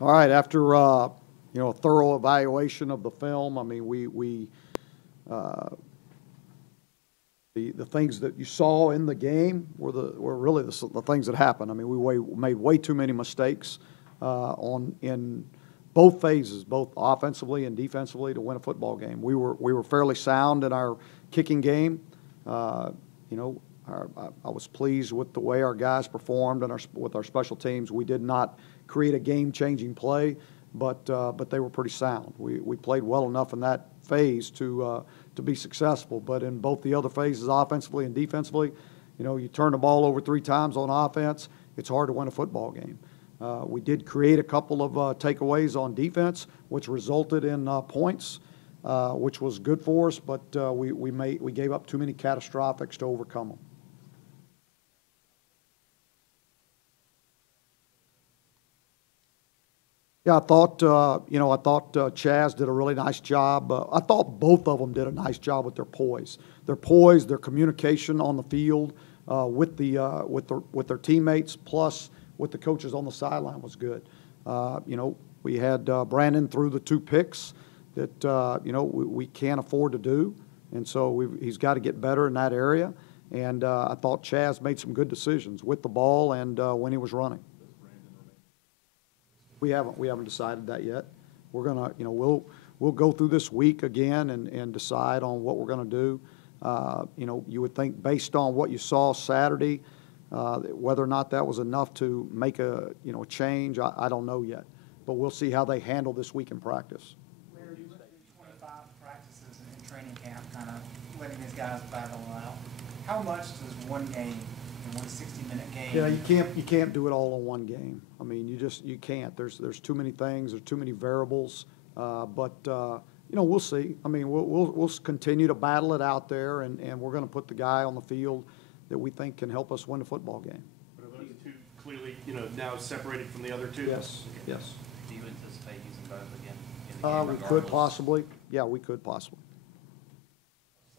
All right, after a thorough evaluation of the film, I mean, uh, the things that you saw in the game were really the things that happened. I mean, we made way too many mistakes in both phases, both offensively and defensively, to win a football game. We were fairly sound in our kicking game. I was pleased with the way our guys performed and with our special teams. We did not create a game-changing play, but they were pretty sound. We played well enough in that phase to be successful. But in both the other phases, offensively and defensively, you turn the ball over 3 times on offense, it's hard to win a football game. We did create a couple of takeaways on defense, which resulted in points, which was good for us, but we gave up too many catastrophics to overcome them. Yeah, I thought Chaz did a really nice job. I thought both of them did a nice job with their poise, their communication on the field with their teammates, plus with the coaches on the sideline was good. We had Brandon threw the 2 picks that we can't afford to do, and so he's got to get better in that area. And I thought Chaz made some good decisions with the ball and when he was running. We haven't decided that yet. We're gonna, we'll go through this week again and decide on what we're gonna do. You would think based on what you saw Saturday, whether or not that was enough to make a change, I don't know yet. But we'll see how they handle this week in practice. Larry, you looked at 25 practices in training camp, kind of letting these guys battle out. How much does one game, one 60-minute game? Yeah, you can't do it all in one game. I mean, you can't. There's too many things. There's too many variables. But we'll see. I mean, we'll continue to battle it out there, and we're going to put the guy on the field that we think can help us win the football game. But are those 2 clearly, now separated from the other 2? Yes. Okay. Yes. Do you anticipate using both again in the game We regardless? could possibly. Yeah, we could possibly.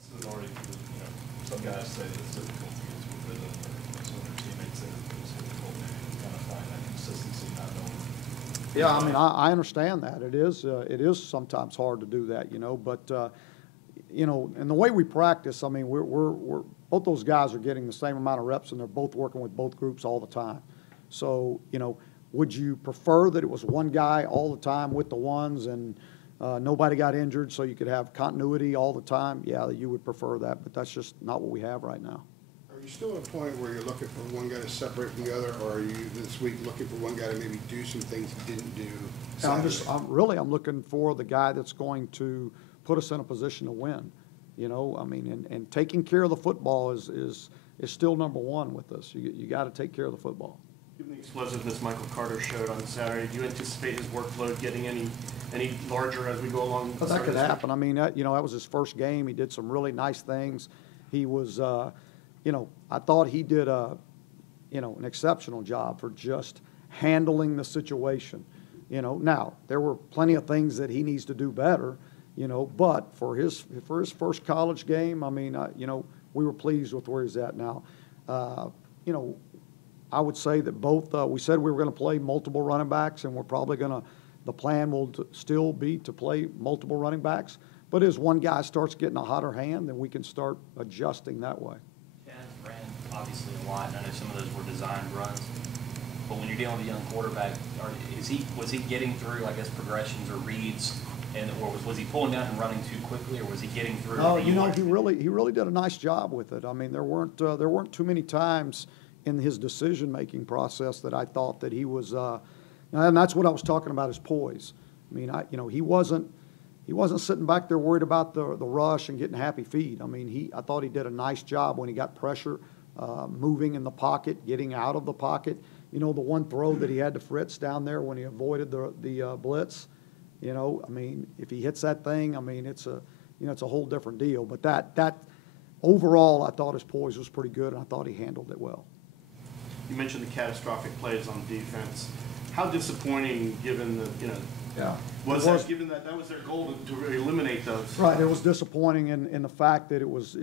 Some guys say it's difficult to get to a rhythm, or some of their teammates say it's difficult to kind of find that consistency, not knowing. Yeah, I mean, I understand that. It is sometimes hard to do that, but and the way we practice, I mean, we're both those guys are getting the same amount of reps, and they're both working with both groups all the time. So, would you prefer that it was one guy all the time with the ones and nobody got injured so you could have continuity all the time? Yeah, you would prefer that, but that's just not what we have right now. Are you still at a point where you're looking for one guy to separate from the other, or are you this week looking for one guy to maybe do some things he didn't do Saturday? I'm looking for the guy that's going to put us in a position to win. I mean, and taking care of the football is still number one with us. You got to take care of the football. Given the explosiveness Michael Carter showed on Saturday, do you anticipate his workload getting any larger as we go along? Well, that could happen. I mean, that was his first game. He did some really nice things. He was, I thought he did an exceptional job for just handling the situation. Now there were plenty of things that he needs to do better. But for his first college game, I mean, we were pleased with where he's at now. I would say that both, we said we were going to play multiple running backs, and we're probably the plan will still be to play multiple running backs. But as one guy starts getting a hotter hand, then we can start adjusting that way. Chaz ran obviously a lot, and I know some of those were designed runs. But when you're dealing with a young quarterback, was he getting through, I guess, progressions or reads? Or was he pulling down and running too quickly, or was he getting through? No, he really did a nice job with it. I mean, there weren't too many times in his decision-making process that I thought that he was, and that's what I was talking about, his poise. I mean, he wasn't sitting back there worried about the rush and getting happy feet. I mean, I thought he did a nice job when he got pressure, moving in the pocket, getting out of the pocket. The one throw that he had to Fritz down there when he avoided the blitz. I mean, if he hits that thing, I mean, it's a whole different deal. But that overall, I thought his poise was pretty good, and I thought he handled it well. You mentioned the catastrophic plays on defense. How disappointing, given given that was their goal to eliminate those? Right. It was disappointing in the fact that it was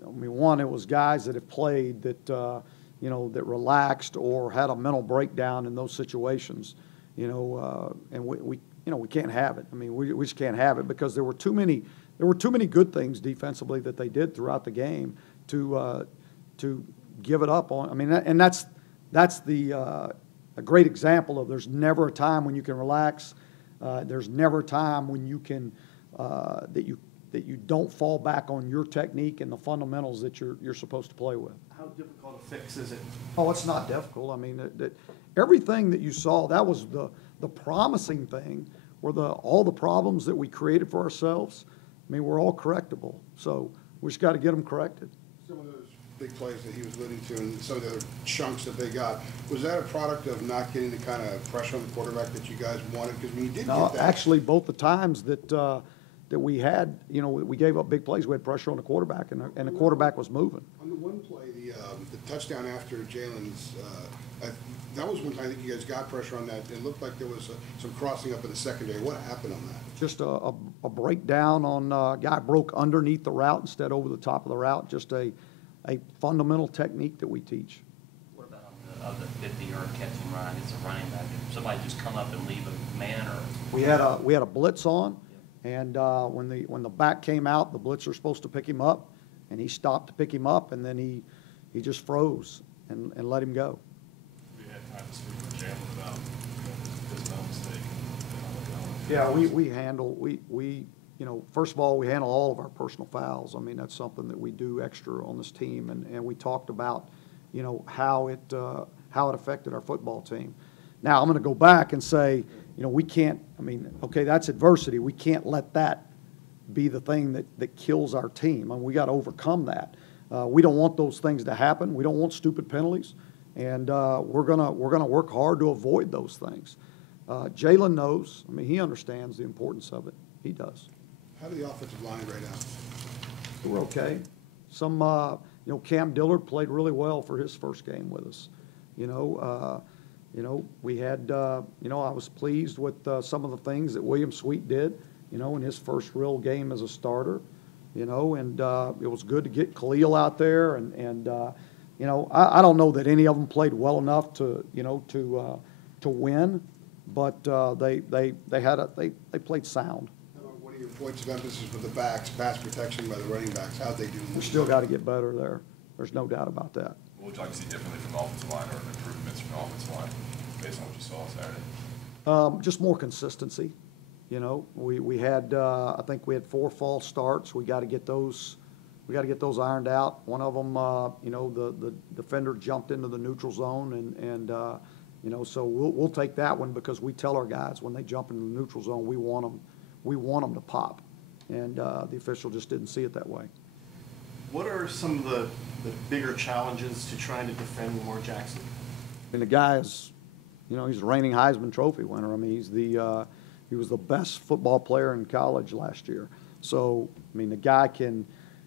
one, it was guys that have played that that relaxed or had a mental breakdown in those situations. and we can't have it. I mean, we just can't have it because there were too many good things defensively that they did throughout the game to give it up on. I mean, and that's a great example of there's never a time when you can relax. There's never a time when you can that you don't fall back on your technique and the fundamentals that you're supposed to play with. How difficult a fix is it? Oh, it's not difficult. I mean, everything that you saw, that was the promising thing, were all the problems that we created for ourselves. I mean, we're all correctable. So we just got to get them corrected. Some of those big plays that he was alluding to and some of the other chunks that they got, was that a product of not getting the kind of pressure on the quarterback that you guys wanted? Because when you did No, get that. actually, both the times that we had, we gave up big plays, we had pressure on the quarterback, and the quarterback was moving. On the one play, the touchdown after Jalen's, that was one time I think you guys got pressure on that. It looked like there was some crossing up in the secondary. What happened on that? Just a breakdown on guy broke underneath the route instead over the top of the route. Just a fundamental technique that we teach. What about on the 50-yard catch and run? It's a running back. Did somebody just come up and leave a man, or? We had a blitz on, and when the back came out, the blitzer supposed to pick him up, and he stopped to pick him up, and then he just froze and let him go. We had time to speak with Jalen about his no mistake. Yeah, we handle, first of all, we handle all of our personal fouls. I mean, that's something that we do extra on this team, and we talked about, how it affected our football team. Now, I'm going to go back and say, we can't, okay, that's adversity. We can't let that be the thing that kills our team. I mean, we got to overcome that. We don't want those things to happen. We don't want stupid penalties, and we're gonna work hard to avoid those things. Jalen knows. I mean, he understands the importance of it. He does. How do the offensive line right now? We're okay. Cam Dillard played really well for his first game with us. We had, I was pleased with some of the things that William Sweet did, in his first real game as a starter, and it was good to get Khalil out there, and I don't know that any of them played well enough to win, but they played sound. What are your points of emphasis with the backs, pass protection by the running backs? How'd they do? We still got to get better there. There's no doubt about that. What would you like to see differently from the offensive line or improvements from the offensive line based on what you saw Saturday? Just more consistency. We had I think we had 4 false starts. We got to get those. We got to get those ironed out. One of them, the defender jumped into the neutral zone, and so we'll take that one because we tell our guys when they jump into the neutral zone, we want them to pop, and the official just didn't see it that way. What are some of the bigger challenges to trying to defend Lamar Jackson? I mean, the guy is, he's the reigning Heisman Trophy winner. I mean, he was the best football player in college last year. So, I mean, the guy can,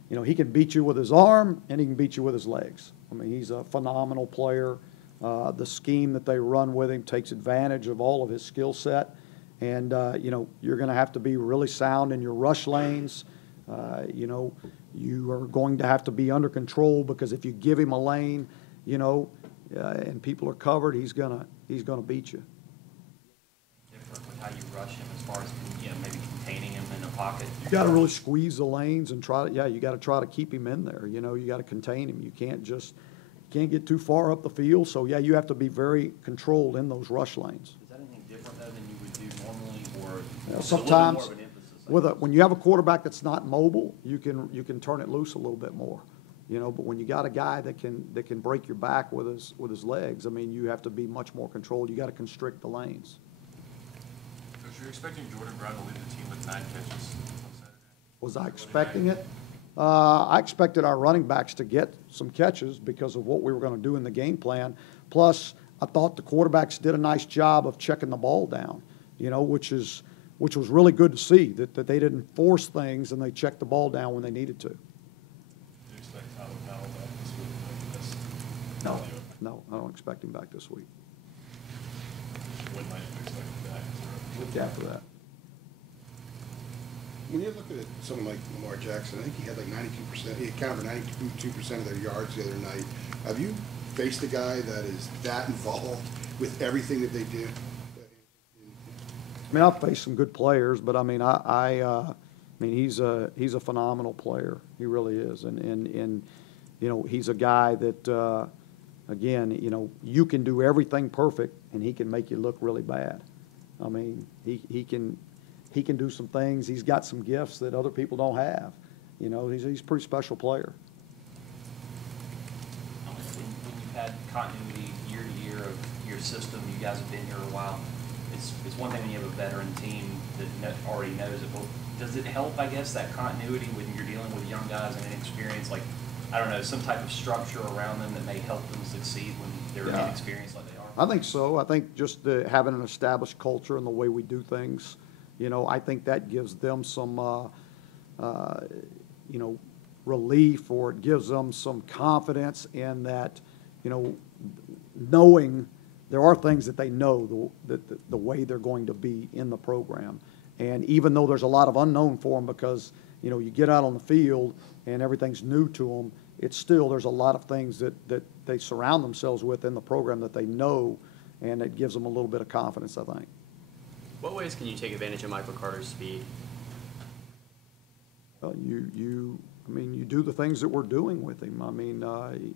he can beat you with his arm and he can beat you with his legs. I mean, he's a phenomenal player. The scheme that they run with him takes advantage of all of his skill set. And, you're going to have to be really sound in your rush lanes. You are going to have to be under control because if you give him a lane, and people are covered, he's gonna beat you. Different with how you rush him as far as maybe containing him in the pocket. You got to really squeeze the lanes and you got to try to keep him in there. You got to contain him. You can't get too far up the field. So yeah, you have to be very controlled in those rush lanes. Is that anything different though than you would do normally, or sometimes more of an emphasis? when you have a quarterback that's not mobile, you can turn it loose a little bit more. But when you got a guy that can break your back with his legs, I mean, you have to be much more controlled. You got to constrict the lanes. Coach, you're expecting Jordan Brown to lead the team with 9 catches on Saturday? Was I expecting it? I expected our running backs to get some catches because of what we were going to do in the game plan. Plus, I thought the quarterbacks did a nice job of checking the ball down, which was really good to see, that they didn't force things and they checked the ball down when they needed to. No, I don't expect him back this week. When might you expect him back? Week after that. When you're looking at someone like Lamar Jackson, I think he had like 92%. He accounted for 92% of their yards the other night. Have you faced a guy that is that involved with everything that they do? I mean, I've faced some good players, but I mean, I mean, he's a phenomenal player. He really is, and you know, he's a guy that again, you know, you can do everything perfect, and he can make you look really bad. I mean, he can do some things. He's got some gifts that other people don't have. You know, he's a pretty special player. When you've had continuity year to year of your system, you guys have been here a while. It's one thing when you have a veteran team that already knows it, but does it help, I guess, that continuity when you're dealing with young guys and inexperienced, like, I don't know, some type of structure around them that may help them succeed when they're inexperienced like they are? I think so. I think just having an established culture and the way we do things, you know, I think that gives them some, you know, relief, or it gives them some confidence in that, you know, knowing there are things that they know the way they're going to be in the program. And even though there's a lot of unknown for them because, you know, you get out on the field and everything's new to them, it's still, there's a lot of things that they surround themselves with in the program that they know, and it gives them a little bit of confidence, I think. What ways can you take advantage of Michael Carter's speed? I mean, you do the things that we're doing with him. I mean,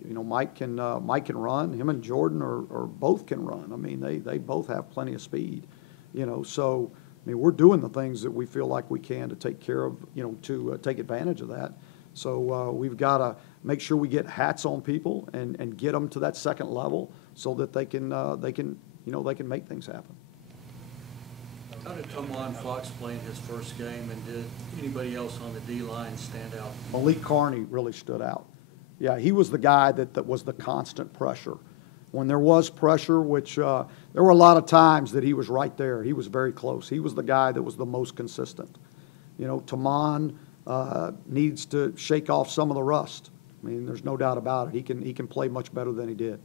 you know, Mike can run. Him and Jordan or both can run. I mean, they both have plenty of speed, you know. So, I mean, we're doing the things that we feel like we can to take care of, you know, to take advantage of that. So we've got to make sure we get hats on people and get them to that second level so that they can you know, they can make things happen. How did Toman Fox play in his first game, and did anybody else on the D-line stand out? Malik Carney really stood out. Yeah, he was the guy that was the constant pressure. When there was pressure, which there were a lot of times that he was right there. He was very close. He was the guy that was the most consistent. You know, Toman needs to shake off some of the rust. I mean, there's no doubt about it. He can play much better than he did.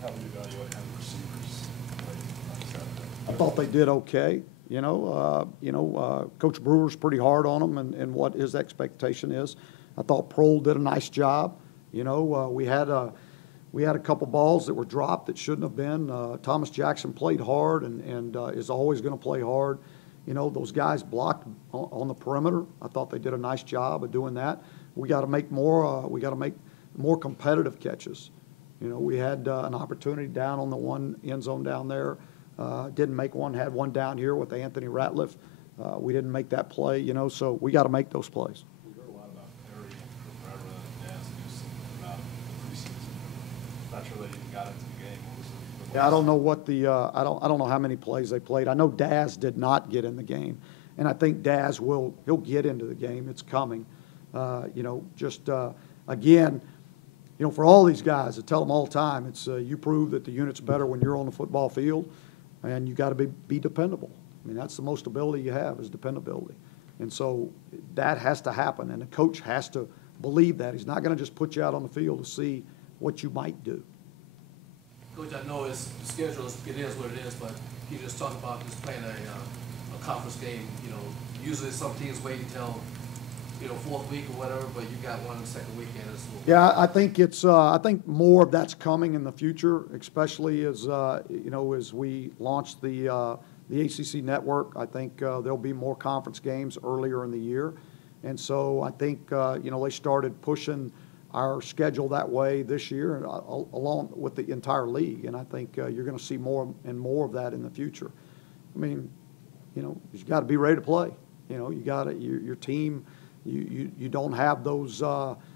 How do you evaluate how the receivers played on Saturday? I thought they did okay. You know, Coach Brewer's pretty hard on them and what his expectation is. I thought Prohl did a nice job. You know, we had a couple balls that were dropped that shouldn't have been. Thomas Jackson played hard and is always going to play hard. You know, those guys blocked on the perimeter. I thought they did a nice job of doing that. We got to make more. We got to make more competitive catches. You know, we had an opportunity down on the one end zone down there. Didn't make one. Had one down here with Anthony Ratliff. We didn't make that play. You know, so we got to make those plays. We heard a lot about Perry from Forever and Daz Newsom about the preseason. Not sure they even got into the game. What was the Yeah, I don't know what the I don't know how many plays they played. I know Daz did not get in the game, and I think Daz he'll get into the game. It's coming. You know, just again, you know, for all these guys, I tell them all the time, it's you prove that the unit's better when you're on the football field, and you got to be dependable. I mean, that's the most ability you have is dependability, and so that has to happen, and the coach has to believe that. He's not going to just put you out on the field to see what you might do. Coach, I know it's the schedule, it is what it is, but you just talk about just playing a conference game. You know, usually some teams wait until, you know, fourth week or whatever, but you got one second weekend. Yeah, I think it's. I think more of that's coming in the future, especially as you know, as we launch the ACC network. I think there'll be more conference games earlier in the year, and so I think you know, they started pushing our schedule that way this year, along with the entire league, and I think you're going to see more and more of that in the future. I mean, you know, you got to be ready to play. You know, you got to your team. You don't have those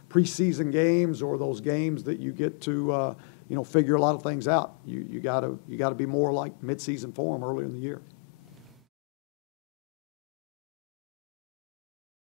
preseason games or those games that you get to you know, figure a lot of things out. You got to be more like midseason form earlier in the year.